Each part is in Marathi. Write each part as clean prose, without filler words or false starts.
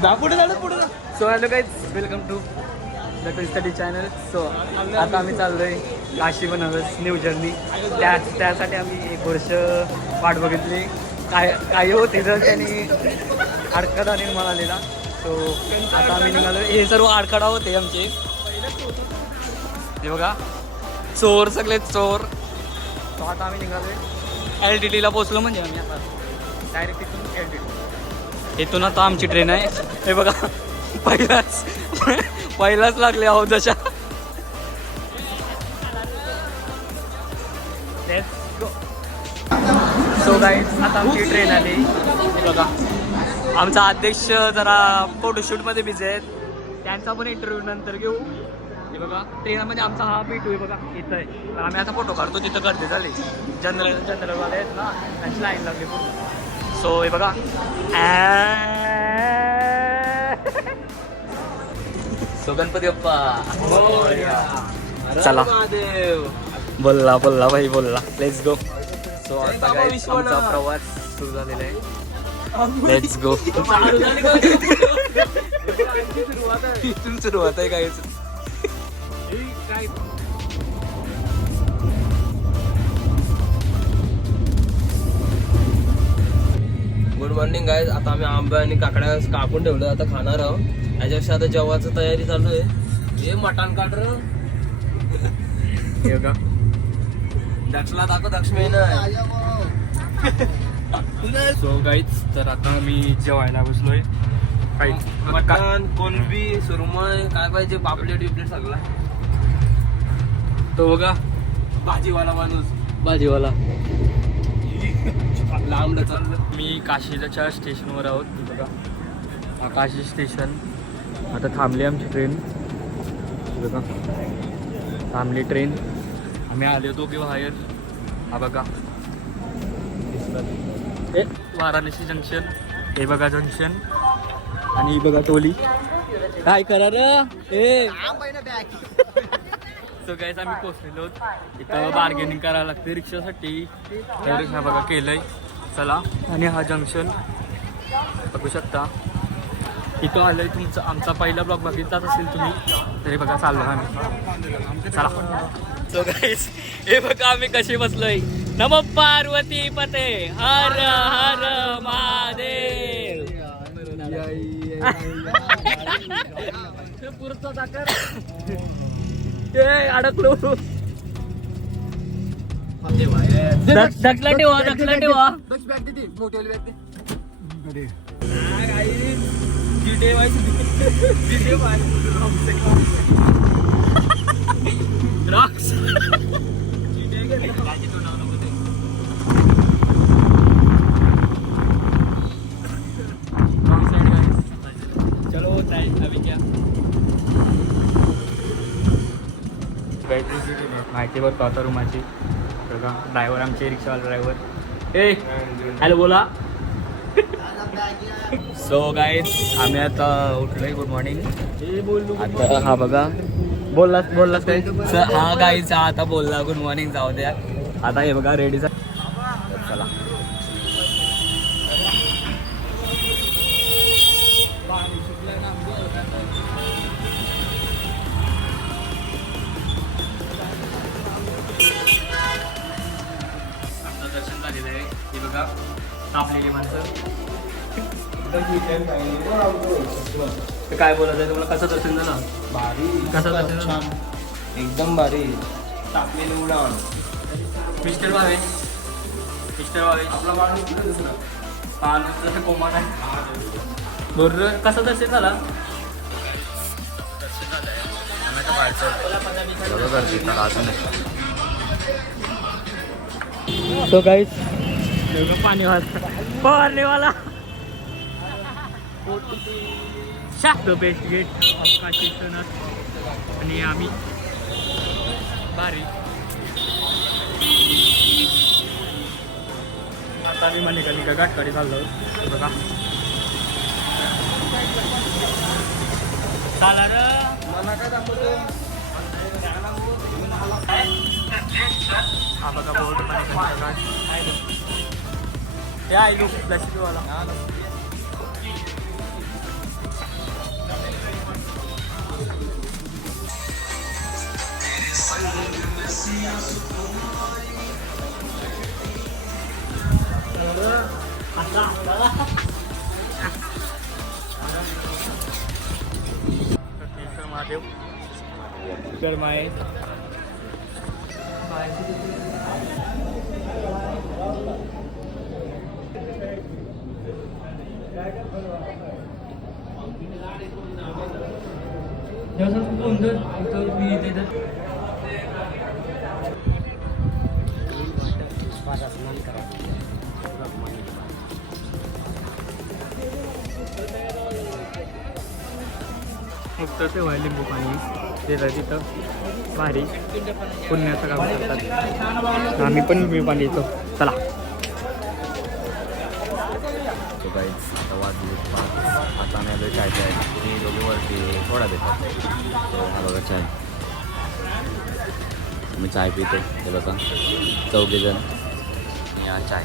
So hello guys, welcome to the study channel. So आता आम्ही चाललोय काशी बनारस न्यू जर्नी. त्यासाठी आम्ही 1 वर्ष वाट बघितली. काय होते तर त्यांनी आडखडा निर्माण आलेला. सो आता आम्ही निघालो. हे सर्व आडखडा होते आमचे. हे बघा, चोर सगळे चोर. सो आता आम्ही निघालोय LTTला पोचलो. म्हणजे आम्ही आता डायरेक्ट इथून LTT. इथून आता आमची ट्रेन आहे. हे बघा, पहिलाच लागले आहोत जशा. सो गाईज, आता आमची ट्रेन आली. हे बघा, आमचा अध्यक्ष जरा फोटोशूटमध्ये बिझी आहेत. त्यांचा पण इंटरव्ह्यू नंतर घेऊ. हे बघा, ट्रेनमध्ये आमचा हा भेटू आहे बघा, इथं आहे. तर आम्ही आता फोटो काढतो. तिथं गर्दी झाली. जनरलवाले आहेत ना, त्यांची लाईन लागली पूर्ण. सो हे बघा, सो गणपती बाप्पा चला. बोलला भाई बोलला. Let's go. सो आता गाईज आमचा प्रवास सुरू झालेला आहे. Let's go. इथून सुरुवात आहे गाईज. Good morning guys. आता आम्ही आंबा आणि काकड्या कापून ठेवलं, आता खाणार आहोत. याच्यापेक्षा आता जेवायची तयारी चालू आहे. हे मटण काढ दक्षला दाखव. दक्ष सो गाईज, तर आता मी जेवायला बसलोय. काही मटण, कोलंबी, सुरमई, काय पाहिजे, पापलेट बिपलेट सगळा. तो बघा, भाजीवाला माणूस. भाजीवाला. लांब चाललं. मी काशीच्या स्टेशनवर आहोत. बघा, हा काशी स्टेशन. आता थांबली आमची ट्रेन. बघा, थांबली ट्रेन. आम्ही आले होतो की बाहेर. हा बघा, वाराणसी जंक्शन. हे बघा जंक्शन. आणि बघा टोली. काय करा रे. सो गाईज, आम्ही पोचलेलो. इथं बार्गेनिंग करायला लागते रिक्षासाठी. तर हा बघा केलंय. चला. आणि हा जंक्शन बघू शकता. इथं आलंय. तुमचा आमचा पहिला ब्लॉग बघितलाच असेल तुम्ही. तरी बघा, चाललो आम्ही. चला. सो गाईज, हे बघा आम्ही कसे बसलोय. नमो पार्वती पते हर हर महादेव. पुरचा दाखर. अडकलो. ढकला ठेवा. चलो अभी क्या माहिती बरं आता रूमाची. बघा, ड्रायव्हर आमचे रिक्षावाला ड्रायव्हर. हॅलो बोला. सो गाईज, आम्ही आता उठलोय. Good morning. आता हा बघा, बोललास काय. हा गाईज, आता बोलला गुड मॉर्निंग. जाऊ द्या. आता हे बघा रेडी. चला. दर्शन झालेलं आहे. हे बघा, तापलेली माणसं. काय बोलायचं आहे तुम्हाला. कसं दर्शन झालं. भारी. कसं दर्शन झालं. एकदम भारी. टाकलेली उडान. मिस्टर भावे आपला माणूस कोमान आहे. बरोबर. कसं दर्शन झाला. तो गाईज, पाणी फवारणीवाला. The best gate of Kashi Vishwanath. आणि आम्ही भारी. आता आम्ही मणिका घाटकडे चाललो. बघा, चाला र. मला काय दाखवतो. हा बघा बोर्ड. हे आहे लुक वाला. महादेव गरमा आहे. मुक्त सेवा आहे, लिंबू पाणी देतात तिथं भारी पुण्याचं काम करतात. आम्ही पण लिंबू पाणी येतो. चला आता वाजले 5. आता आम्ही आलो चाय चाय मी दोघे वरती थोडा देतात. हा बघा चाय, मी चाय पितो. हे बघा 4 जण या चाय.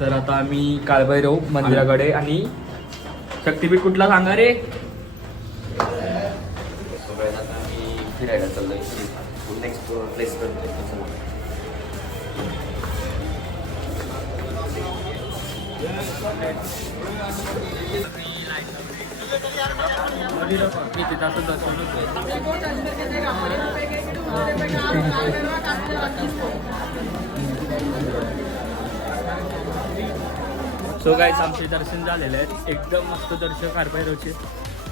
तर आता आम्ही काळभैरव मंदिराकडे आणि शक्तीपीठ कुठला सांगा रे. सगळ्यात आता आम्ही फिरायला चाललो नेक्स्ट प्लेस करतो. किती तास दर्शन सो गाईस आमचे दर्शन झालेले आहेत. एकदम मस्त दर्शन काळभैरवचे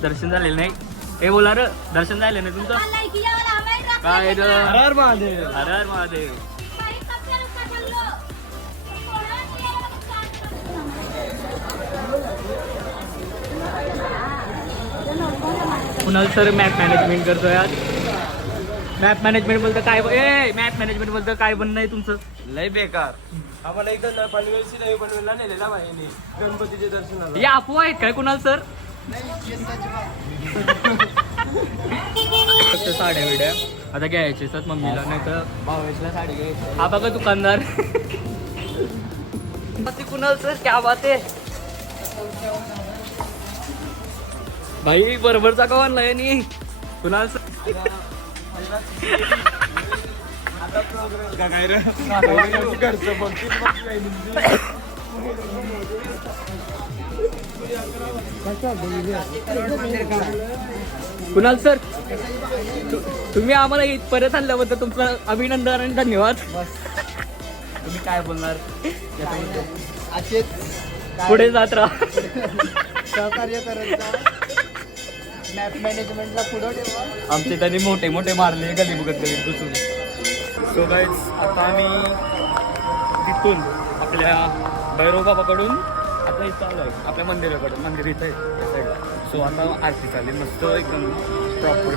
दर्शन झालेलं नाही. हे बोला र दर्शन झालं नाही तुमचं काय र. हर हर महादेव. हर हर Mahadev. Kunal sir map management करतोय आज. मॅप मॅनेजमेंट बोलतं काय मॅप मॅनेजमेंट बोलतं काय बनणं आहे तुमचं. लय बेकार. आम्हाला एकदा पनवेलची नवी पनवेलला नेलेला माहिती गणपतीचे दर्शनाला. या अफवा आहेत काय कुणाल सर. फक्त साड्या विड्या आता घ्यायचे सर मम्मीला, नाही तर भावेशला साडी घ्यायची. हा बघा दुकानदार. कुणाल सर क्या बात आहे भाई. बरोबरचा का आणलाय नी कुणाल सर. कुणाल सर तुम्ही आम्हाला इथपर्यंत आणल्याबद्दल तुमचं अभिनंदन आणि धन्यवाद. तुम्ही काय बोलणार पुढे जात राहा. सहकार्य करत जा. मॅप मॅनेजमेंटला पुढं ठेवा. आमचे त्यांनी मोठे मोठे मारले गली बघत गली घुसून. सो गाईज आता आम्ही तिथून आपल्या भैरव बाबाकडून आता इथं आलो आहे आपल्या मंदिराकडे. मंदिर इथं आहे त्या साईडला. सो आता आरती चालेल मस्त एकदम प्रॉपर.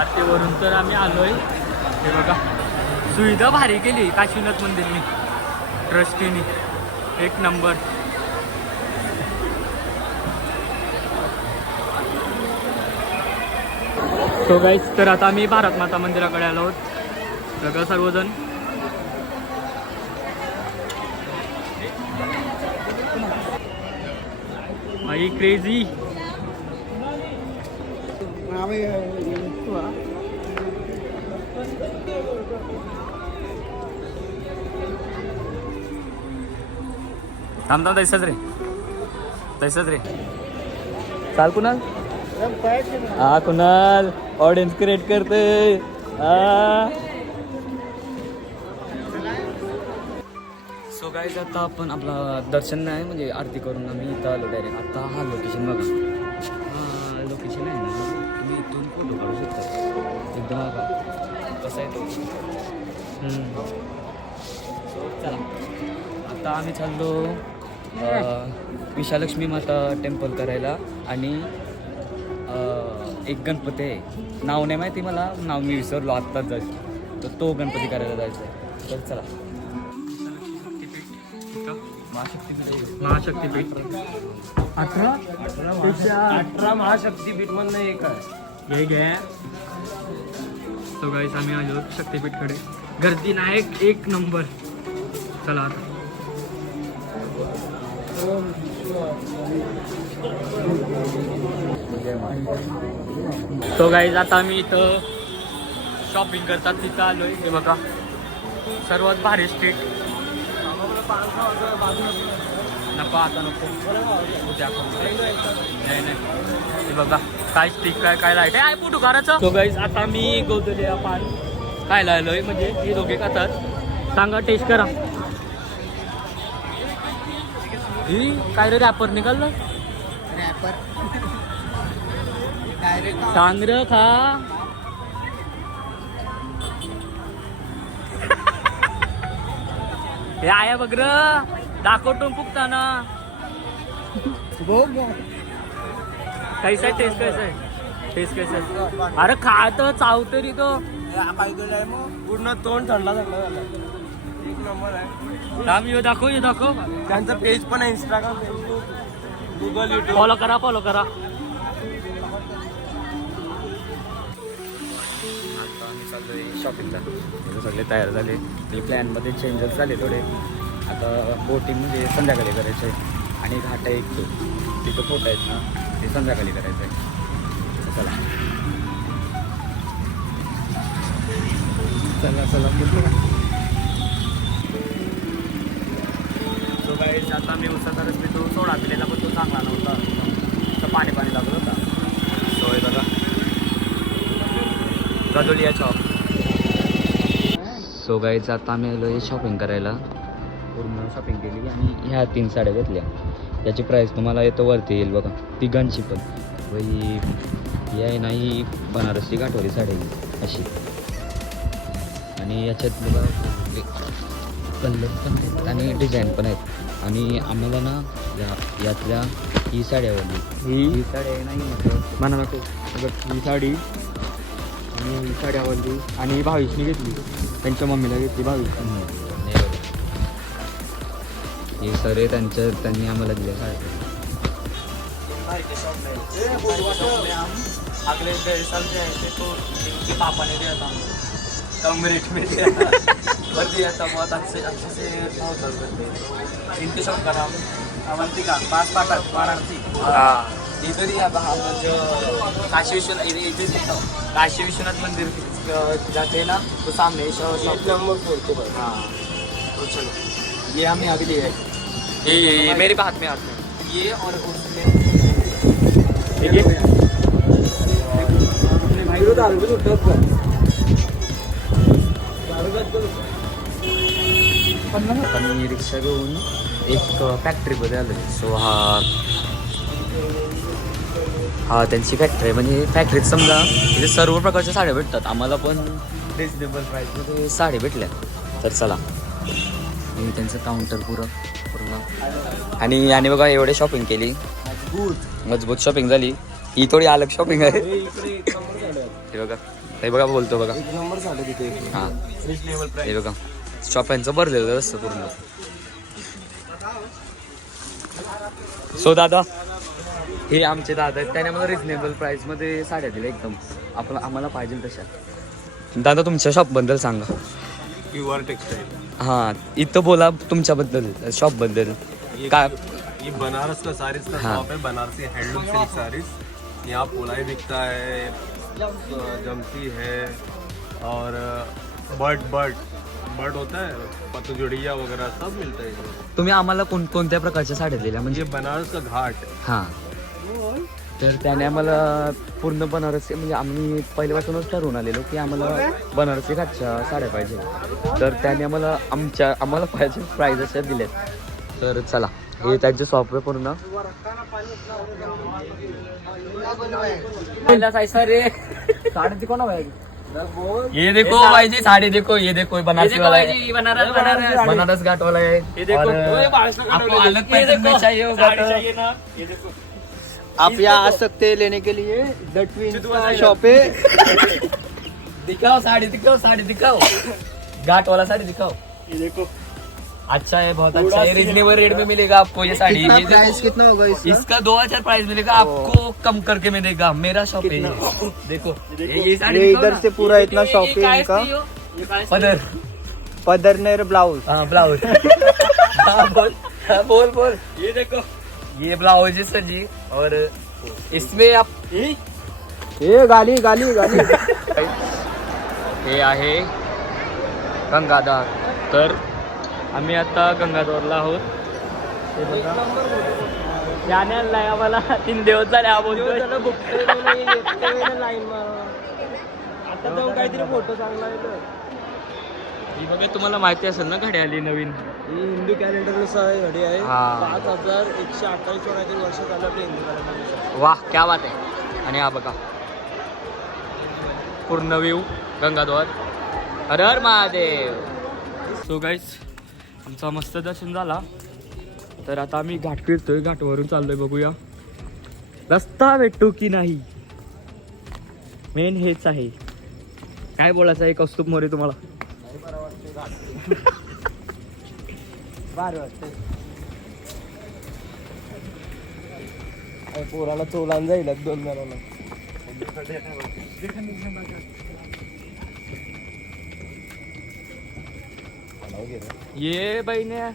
आरतीवरून तर आम्ही आलोय. हे बघा सुविधा भारी केली काशीनाथ मंदिरनी ट्रस्टीनी. एक नंबर. सो गाईस तर आता आम्ही भारत माता मंदिराकडे आलो आहोत. बघा सर्वजण. भाई क्रेझी. थांब थांब तैसच रे तैसच रे. चाल कुणाल. हा कुणाल ऑडियन्स क्रिएट करते. सो गाईज आता आपण आपला दर्शन नाही म्हणजे आरती करून आम्ही इथं आलो डायरेक्ट. आता हा लोकेशन बघा. हा लोकेशन आहे ना तुम्ही इथून फोटो काढू शकता. एकदम बघा कसं आहे तो. सो चला आता आम्ही चाललो विशालक्ष्मी माता टेम्पल करायला. आणि एक गणपती आहे नाव नाही माहिती मला. नाव मी विसरलो आत्ताच जायचं. तर तो गणपती करायला जायचं आहे. तर चला. महाशक्तीपीठ 18 महाशक्तीपीठ मधनं एक आहे. हे घ्या. तो गाईस आम्ही आलो शक्तीपीठकडे. गर्दी नाही एक नंबर. चला आता. तो गाईज आता आम्ही इथं शॉपिंग करतात तिथं आलोय. हे बघा सर्वात भारी स्ट्रीट. नको आता नको उद्या नाही नाही. हे बघा काय स्टिक काय लाईट आहे फोटो काढायचं. तो गाईज आता मी गोदली पान खायला आलोय. म्हणजे हे दोघे खातात. सांगा टेस्ट करा. ही काय रे रॅपर निघालं. रॅपर डायरेक्ट सांग रे खा. हे आया बघ र दाखवतो फुकताना. कैसा आहे टेस्ट कैसा आहे टेस्ट कैसा आहे. अरे खा तर चाव तरी तो. काय केलंय मग पूर्ण तोंड थंडा झाला. एक नंबर आहे. दाखव दाखव. त्यांचं पेज पण आहे Instagram, Facebook, Google, YouTube. Follow करा फॉलो करा. आता आम्ही चाललोय शॉपिंगला. तिथे सगळे तयार झाले. ते प्लॅनमध्ये चेंजेस झाले थोडे. आता बोटिंग म्हणजे संध्याकाळी करायचं आहे. आणि घाट आहे एक तो तिथं फोटो आहेत ना ते संध्याकाळी करायचं आहे. चला चला चला सो गाईज आता मी उसाचा रस तो सोडा पिलेला पण तो चांगला नव्हता. तर पाणी लागलं होता. सो हे बघा गदोलिया शॉप. सो गाईज आता आम्ही आलो शॉपिंग करायला. पूर्ण शॉपिंग केली आणि ह्या 3 साड्या घेतल्या. त्याची प्राईस तुम्हाला येतं वरती येईल बघा. तिघांची पण वही ही आहे नाही बनारसी घाटवाली साडी अशी. आणि याच्यात बघा कलर पण आहेत आणि डिझाईन पण आहेत. आणि आम्हाला ना यातल्या ही साडी आवडली. ही साडी आहे नाही म्हणा नको. ही साडी आणि ही साडी आवडली. आणि भावेशनी घेतली. त्यांच्या मम्मीला घेतली भावेश. हे सर त्यांनी आम्हाला दिल्या साड्या. अगले साल जो है तो इनके पापा ने दिया था कम रेट में दिया और दिया था. बहुत अच्छे से बहुत करते. इनके शॉप का नाम अवंतिका पास पाटक वाराणसी. इधर ही आता हम जो काशी विश्वनाथ मंदिर जाते हैं ना तो सामने शॉप नंबर. हाँ तो चलो ये हमें अभी दिया है. ये मेरे हाथ में ये और उसमें आणि रिक्षा घेऊन एक फॅक्टरीमध्ये आलो. सो हा त्यांची फॅक्टरी आहे. म्हणजे फॅक्टरीत समजा तिथे सर्व प्रकारच्या साड्या भेटतात. आम्हाला पण रिजनेबल प्राईसमध्ये साड्या भेटल्या. तर चला हे त्यांचं काउंटर पूर्ण आणि बघा एवढे शॉपिंग केली. मजबूत शॉपिंग झाली. ही थोडी अलग शॉपिंग आहे. हे बघा बोलतो बघा. हां हे बघा शॉपिंगचं भरलेलं असतं पूर्ण. सो दादा हे आमचे दादा आहेत. त्याने मला रिजनेबल प्राईसमध्ये साड्या दिल्या एकदम आम्हाला पाहिजे तशा. दादा तुमच्या शॉपबद्दल सांगा. Pure textile. हां इथं बोला तुमच्याबद्दल शॉपबद्दल. काय ये बनारस का साड़ीज का हाँ. शॉप है. Banarasi handloom silk saris. यहाँ पोलाई बिकता है, जमती है और बर्ड होता है, पतजुड़िया वगैरह सब मिलता है इसमें. तुम्ही आम्हाला कोणत्या प्रकारच्या साड्या दिल्या म्हणजे. ये बनारस का घाट. हां तर त्याने आम्हाला पूर्ण बनारसी म्हणजे आम्ही पहिल्यापासूनच ठरवून आलेलो की आम्हाला बनारसी घाटच्या साड्या पाहिजे. तर त्याने आम्हाला पाहिजे प्राईज अशा दिल्यात. तर चला हे त्यांचे सॉफ्टवेअर पूर्ण साड़ी कोण ये देखो भाई जी साड़ी देखो. ये देखो बनारसी वाला है. बनारस घाट वाला है. ये देखो आपको अलग पैटर्न में चाहिए होगा तो ये देखो आप यहाँ आ सकते हैं लेने के लिए. द ट्विंस का शॉप है. दिखाओ साड़ी दिखाओ घाट वाला साड़ी दिखाओ. ये देखो अच्छा है, बहुत अच्छा है, रिजनेबल रेट में मिलेगा आपको ये साड़ी। कितना ये प्राइस देखो, कितना होगा इसका? इसका 2000 प्राइस मिलेगा आपको, कम करके मिलेगा। मेरा शॉप है ये। देखो ये साड़ी ये दिखाओ इधर ना। से पूरा इतना शॉप है इनका। पदर, पदरनेर ब्लाउज। हाँ ब्लाउज। हाँ बोल बोल। ये देखो ये ब्लाउज है सर जी, और इसमें आप हे गाली गाली गाली हे आहे गंगाधार। तर आम्ही आता गंगाधारला आहोत। हे बघा त्याने आणलाय आम्हाला, 3 दिवस झाले हा बोलतोय. आता जाऊन काहीतरी फोटो चांगला येतो. ही बघा तुम्हाला माहिती असेल ना घडी आली नवीन. ही हिंदू कॅलेंडर नुसार घडी आहे. हा. 5128 काहीतरी वर्ष झालं आपल्या हिंदू कॅलेंडर. वाह क्या बात आहे. आणि हा बघा पूर्ण व्ह्यू गंगाधार. हर हर महादेव. सो गाईज आमचा मस्त दर्शन झाला. तर आता आम्ही घाट फिरतोय, घाटवरून चाललोय, बघूया रस्ता भेटतो की नाही. मेन हेच आहे. काय बोलायचं आहे कौस्तुभ मोरे तुम्हाला? भारी वाटतंय. पोराला चोलान जाईल 2 जणांना. ये बहिण्या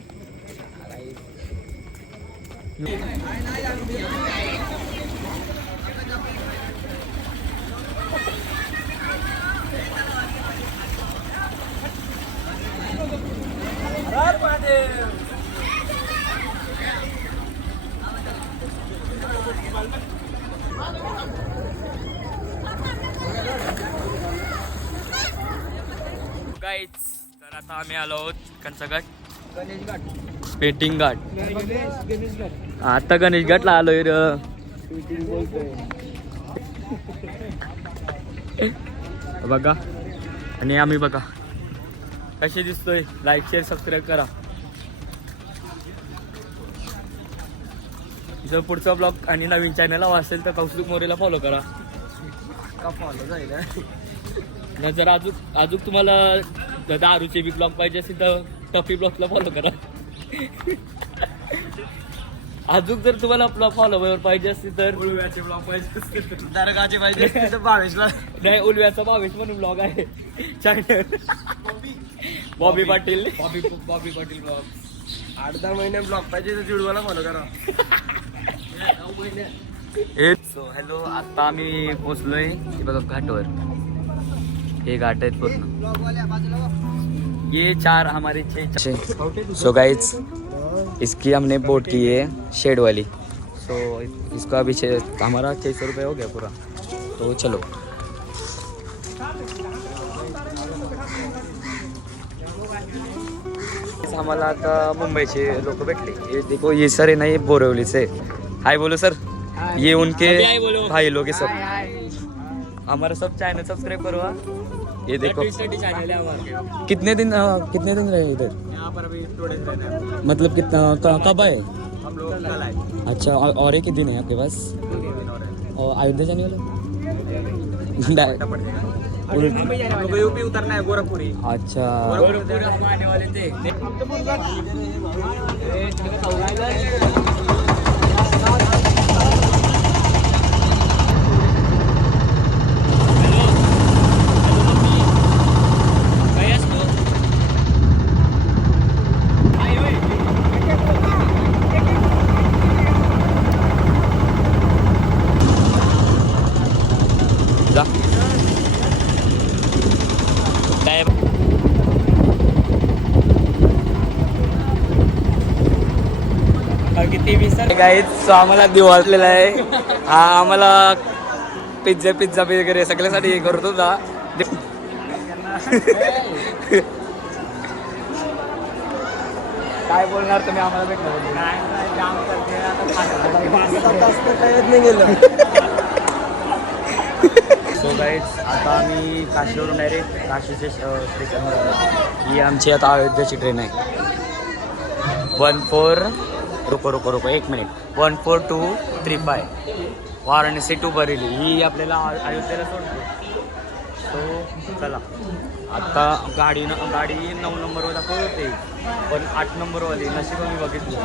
गाईच. तर आता आम्ही आलो आहोत कंचा घाट, गणेश घाट. पेटिंग घाट. गणेश घाट. आता गणेश घाटला आलोय र. बघा आणि आम्ही बघा कसे दिसतोय. लाईक शेअर सबस्क्राईब करा. जर पुढचा ब्लॉग आणि नवीन चॅनल हवा असेल तर कौस्तुभ मोरेला फॉलो करा. का फॉलो जाईल. नाही जर अजून तुम्हाला दारूचे बी ब्लॉग पाहिजे असेल तर टॉपी ब्लॉगला फॉलो करा. अजून जर तुम्हाला आपला फॉलोवर पाहिजे असेल तर उलव्याचे ब्लॉग पाहिजे असतील, दर्गाचे पाहिजे असतील तर 22ला. नाही उलव्याचा 22 म्हणून ब्लॉग आहे चॅनल. बॉबी पाटील ब्लॉग. 8-10 महिने ब्लॉग पाहिजे तर जुडवाला फॉलो करा. सो हॅलो, आता आम्ही पोचलोय हे बघा घाटवर. हे घाट आहेत पूर्ण. ये 4 हमारे 6. सो गाइज इसकी हमने बोट की है शेड वाली. सो इसका अभी हमारा 600 रुपये हो गया पूरा. तो चलो आम्हाला आता मुंबईचे लोक भेटले. ये देखो ये सर है ना, ये बोरिवली से. हाय बोलो सर. ये उनके भाई लोग सब. हमारा सब चैनल सब्सक्राइब करो. ये देखो कितने दिन रहे इधर? यहाँ पर अभी थोड़े दिन रहना है. मतलब कितना कब आए? हम लोग कल आए. अच्छा और एक ही दिन है आपके पास? 2 दिन और है. और अयोध्या जाने वाले? हम लोग यूपी उतरना है गोरखपुरी. अच्छा आने वाले थे. गाईज सो आम्हाला दिव वाजलेला आहे. हा आम्हाला पिझ्झा वगैरे सगळ्यासाठी हे करत होता. काय बोलणार तुम्ही आम्हाला भेटलं? नाही गेलं. सो गाईज आता आम्ही काशीवरून डायरेक्ट काशीच्या स्टेशनवर आलो. ही आमची आता अयोध्याची ट्रेन आहे. 14 रुको 1 मिनिट. 14235 वाराणसी टू बरेली. ही आपल्याला अयोध्येला सोडते. तो चला आता गाडी 9 नंबरवर दाखवते पण 8 नंबरवाली नशीब मी बघितली.